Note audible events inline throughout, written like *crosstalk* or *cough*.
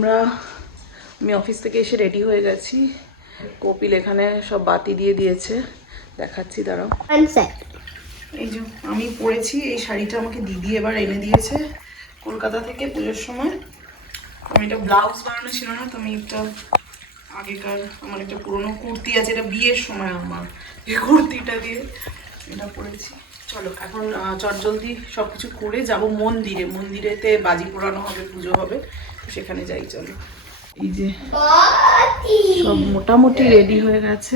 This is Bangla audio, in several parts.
আমরা আমি অফিস থেকে এসে রেডি হয়ে গেছি। কপিল এখানে সব বাতি দিয়ে দিয়েছে। দেখাচ্ছি দাঁড়াও। এই যে আমি পরেছি এই শাড়িটা আমাকে দিদি এবার এনে দিয়েছে কলকাতা থেকে পুজোর সময়। আমি এটা ব্লাউজ বানানো ছিল না তো আমি একটা আগেকার আমার একটা পুরনো কুর্তি আছে এটা বিয়ের সময় আমার এই কুর্তিটা দিয়ে এটা পরেছি। চলো এখন চটজলদি সব কিছু করে যাব মন্দিরে। মন্দিরেতে বাজি পোড়ানো হবে পুজো হবে সেখানে যাই চলো। এই যে সব মোটামুটি রেডি হয়ে গেছে।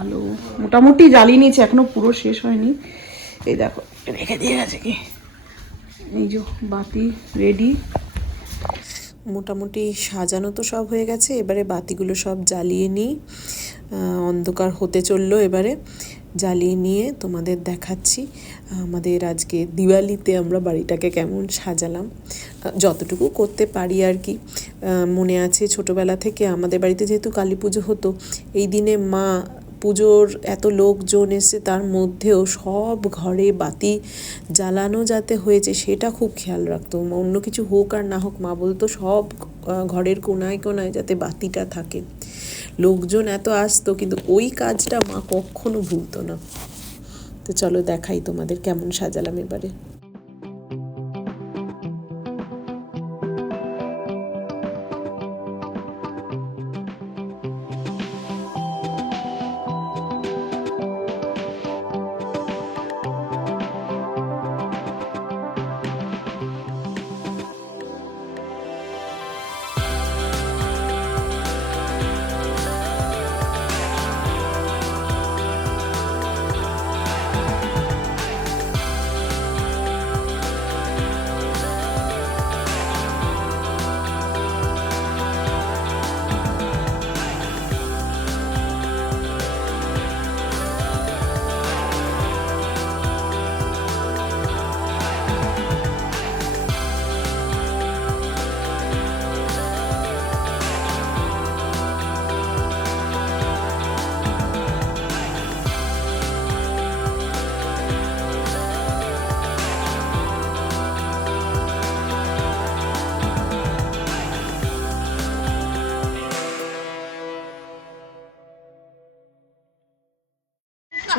আলু। মোটামুটি জ্বালিয়ে নিয়েছি এখনও পুরো শেষ হয়নি। এই দেখো রেখে দিয়ে গেছে কি? এই যে বাতি রেডি। মোটামুটি সাজানো তো সব হয়ে গেছে এবারে বাতিগুলো সব জ্বালিয়ে নিই। অন্ধকার হতে চলল এবারে। জ্বালিয়ে নিয়ে তোমাদের দেখাচ্ছি, আমাদের আজকে দিওয়ালিতে আমরা বাড়িটাকে কেমন সাজালাম। যতটুকু করতে পারি আর কি। মনে আছে ছোটোবেলা থেকে আমাদের বাড়িতে যেহেতু কালী পুজো হতো, এই দিনে মা পুজোর এত লোকজন এসে তার মধ্যেও সব ঘরে বাতি জ্বালানো যাতে হয়েছে সেটা খুব খেয়াল রাখতো। অন্য কিছু হোক আর না হোক, মা বলতো সব ঘরের কোনায় কোনায় যাতে বাতিটা থাকে। লোকজন এত আসতো, কিন্তু ওই কাজটা মা কখনো ভুলতো না। তো চলো দেখাই তোমাদের কেমন সাজালাম এবারে।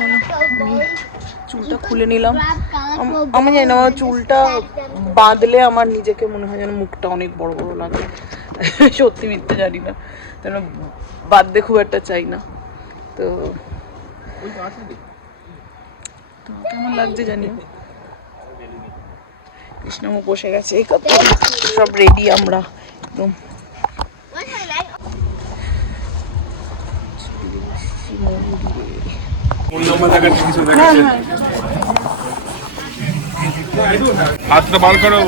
চলো আমি চুলটা খুলে নিলাম। আম- জানি না আমার চুলটা বাঁধলে আমার নিজেকে মনে হয় যেন মুখটা অনেক বড় বড় লাগে। *laughs* সত্যি মিথ্যে জানি না। যেন বাঁধতে খুব একটা চাই না। তো তো কেমন লাগছে জানি। কৃষ্ণমু বসে গেছে এই কত সব রেডি আমরা একদম হ্যাঁ হ্যাঁ হাতটা বার করো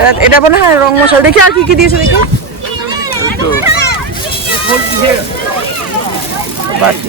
এটা- এটা মনে হয় রং মশলা দেখি আর কি কি দিয়েছে দেখি বাটি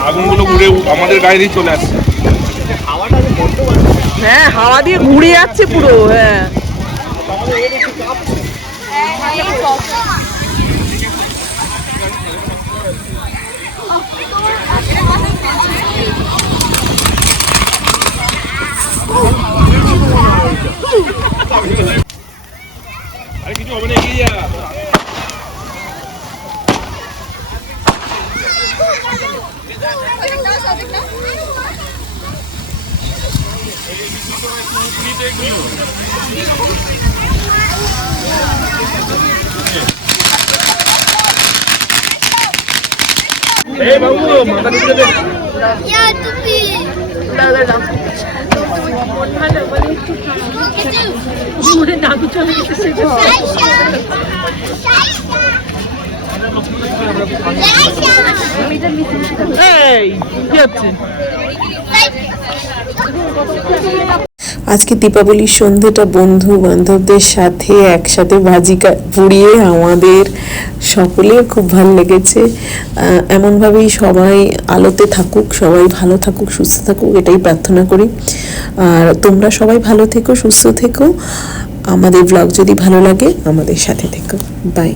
আগুনগুলো উড়ে আমাদের গায়ে চলে আসছে হ্যাঁ হাওয়া দিয়ে ঘুরে যাচ্ছে পুরো হ্যাঁ। এই বাবু মাথা দিতে দে ইয়া তুমি না চলে গেছে সেটা আজকে দীপাবলির সন্ধ্যেটা বন্ধু বান্ধবদের সাথে একসাথে ভাজি পুড়িয়ে আমাদের সকলের খুব ভালো লেগেছে। এমনভাবেই সবাই আলোতে থাকুক, সবাই ভালো থাকুক, সুস্থ থাকুক, এটাই প্রার্থনা করি। আর তোমরা সবাই ভালো থেকো, সুস্থ থেকো। আমাদের ব্লগ যদি ভালো লাগে, আমাদের সাথে থেকো। বাই